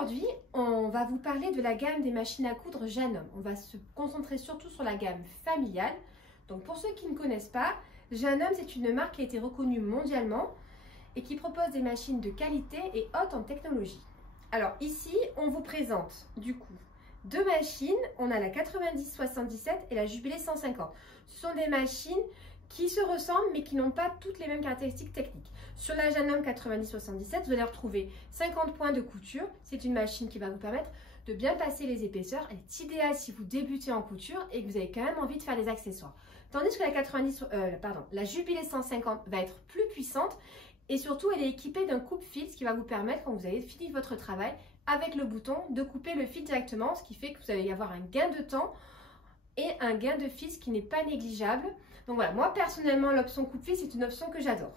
aujourd'hui, on va vous parler de la gamme des machines à coudre Janome. On va se concentrer surtout sur la gamme familiale. Donc pour ceux qui ne connaissent pas, Janome, c'est une marque qui a été reconnue mondialement et qui propose des machines de qualité et haute en technologie. Alors ici, on vous présente du coup deux machines. On a la 90-77 et la Jubilé 150. Ce sont des machines qui se ressemblent mais qui n'ont pas toutes les mêmes caractéristiques techniques. Sur la Janome 90-77, vous allez retrouver 50 points de couture. C'est une machine qui va vous permettre de bien passer les épaisseurs. Elle est idéale si vous débutez en couture et que vous avez quand même envie de faire des accessoires. Tandis que la Jubilé 150 va être plus puissante et surtout elle est équipée d'un coupe-fil, ce qui va vous permettre, quand vous avez fini votre travail, avec le bouton, de couper le fil directement, ce qui fait que vous allez avoir un gain de temps et un gain de fil, ce qui n'est pas négligeable. Donc voilà, moi personnellement, l'option coupe-fil, c'est une option que j'adore.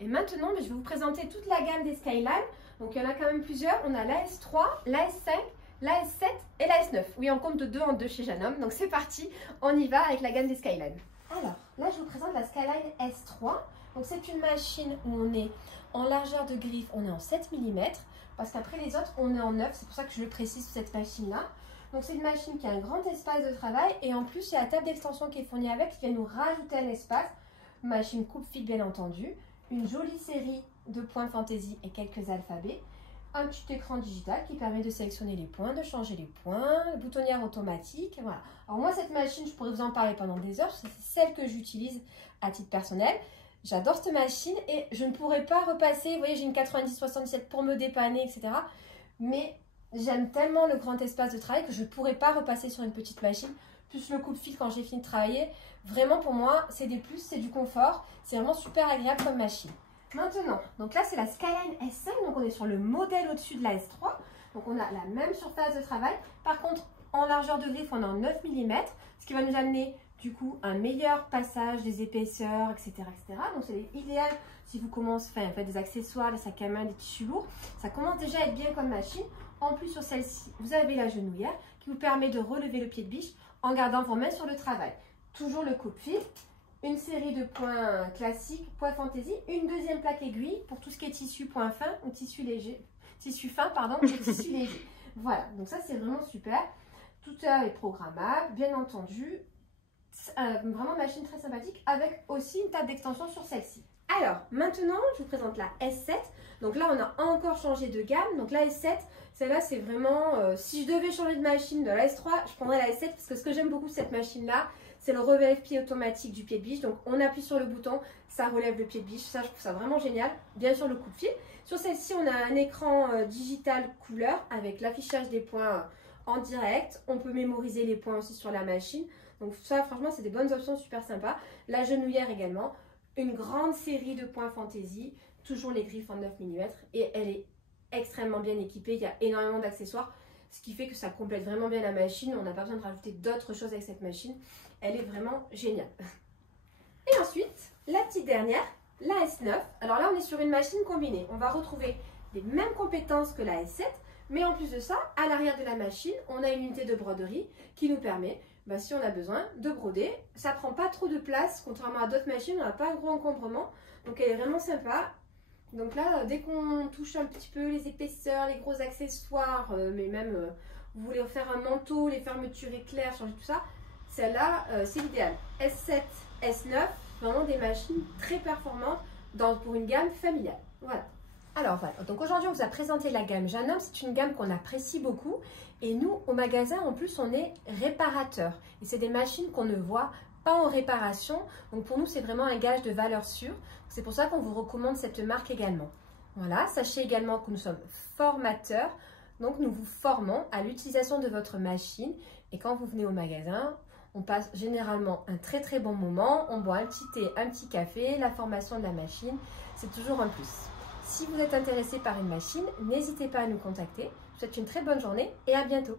Et maintenant, je vais vous présenter toute la gamme des Skyline. Donc il y en a quand même plusieurs. On a la S3, la S5, la S7 et la S9. Oui, on compte de 2 en 2 chez Janome. Donc c'est parti, on y va avec la gamme des Skyline. Alors, là je vous présente la Skyline S3. Donc c'est une machine où on est en largeur de griffe, on est en 7 mm. Parce qu'après les autres, on est en 9. C'est pour ça que je le précise sur cette machine-là. Donc c'est une machine qui a un grand espace de travail. Et en plus, il y a la table d'extension qui est fournie avec, qui vient nous rajouter un espace. Machine coupe-fil bien entendu. Une jolie série de points fantaisie et quelques alphabets. Un petit écran digital qui permet de sélectionner les points, de changer les points, boutonnière automatique, voilà. Alors moi cette machine, je pourrais vous en parler pendant des heures, c'est celle que j'utilise à titre personnel. J'adore cette machine et je ne pourrais pas repasser, vous voyez j'ai une 90-77 pour me dépanner, etc. Mais j'aime tellement le grand espace de travail que je ne pourrais pas repasser sur une petite machine, plus le coupe-fil quand j'ai fini de travailler. Vraiment pour moi, c'est des plus, c'est du confort, c'est vraiment super agréable comme machine. Maintenant, donc là c'est la Skyline S5, donc on est sur le modèle au-dessus de la S3. Donc on a la même surface de travail. Par contre, en largeur de griffe, on est en 9 mm, ce qui va nous amener du coup un meilleur passage des épaisseurs, etc. etc. Donc c'est idéal si vous commencez à faire des accessoires, des sacs à main, des tissus lourds. Ça commence déjà à être bien comme machine. En plus sur celle-ci, vous avez la genouillère qui vous permet de relever le pied de biche en gardant vos mains sur le travail. Toujours le coupe-fil. Une série de points classiques, points fantaisie, une deuxième plaque aiguille pour tout ce qui est tissu point fin ou tissu léger, tissu fin pardon, et tissu léger. Voilà, donc ça c'est vraiment super. Tout est programmable, bien entendu. Vraiment machine très sympathique avec aussi une table d'extension sur celle-ci. Alors maintenant je vous présente la S7. Donc là on a encore changé de gamme. Donc la S7, celle-là c'est vraiment, si je devais changer de machine de la S3, je prendrais la S7 parce que ce que j'aime beaucoup de cette machine-là, c'est le relève-pied automatique du pied de biche. Donc on appuie sur le bouton, ça relève le pied de biche. Ça je trouve ça vraiment génial. Bien sûr le coupe-fil. Sur celle-ci on a un écran digital couleur avec l'affichage des points en direct. On peut mémoriser les points aussi sur la machine. Donc ça franchement c'est des bonnes options super sympas. La genouillère également. Une grande série de points fantaisie. Toujours les griffes en 9 mm. Et elle est extrêmement bien équipée. Il y a énormément d'accessoires. Ce qui fait que ça complète vraiment bien la machine. On n'a pas besoin de rajouter d'autres choses avec cette machine. Elle est vraiment géniale. Et ensuite, la petite dernière, la S9. Alors là, on est sur une machine combinée. On va retrouver les mêmes compétences que la S7. Mais en plus de ça, à l'arrière de la machine, on a une unité de broderie qui nous permet, si on a besoin, de broder. Ça ne prend pas trop de place. Contrairement à d'autres machines, on n'a pas un gros encombrement. Donc elle est vraiment sympa. Donc là, dès qu'on touche un petit peu les épaisseurs, les gros accessoires, mais même vous voulez faire un manteau, les fermetures éclairs, changer tout ça, celle-là, c'est l'idéal. S7, S9, vraiment des machines très performantes pour une gamme familiale. Voilà. Alors voilà, donc aujourd'hui on vous a présenté la gamme Janome, c'est une gamme qu'on apprécie beaucoup. Et nous, au magasin, en plus, on est réparateur. Et c'est des machines qu'on ne voit pas en réparation. Donc pour nous, c'est vraiment un gage de valeur sûre. C'est pour ça qu'on vous recommande cette marque également. Voilà, sachez également que nous sommes formateurs. Donc nous vous formons à l'utilisation de votre machine. Et quand vous venez au magasin, on passe généralement un très très bon moment. On boit un petit thé, un petit café, la formation de la machine, c'est toujours un plus. Si vous êtes intéressé par une machine, n'hésitez pas à nous contacter. Je vous souhaite une très bonne journée et à bientôt.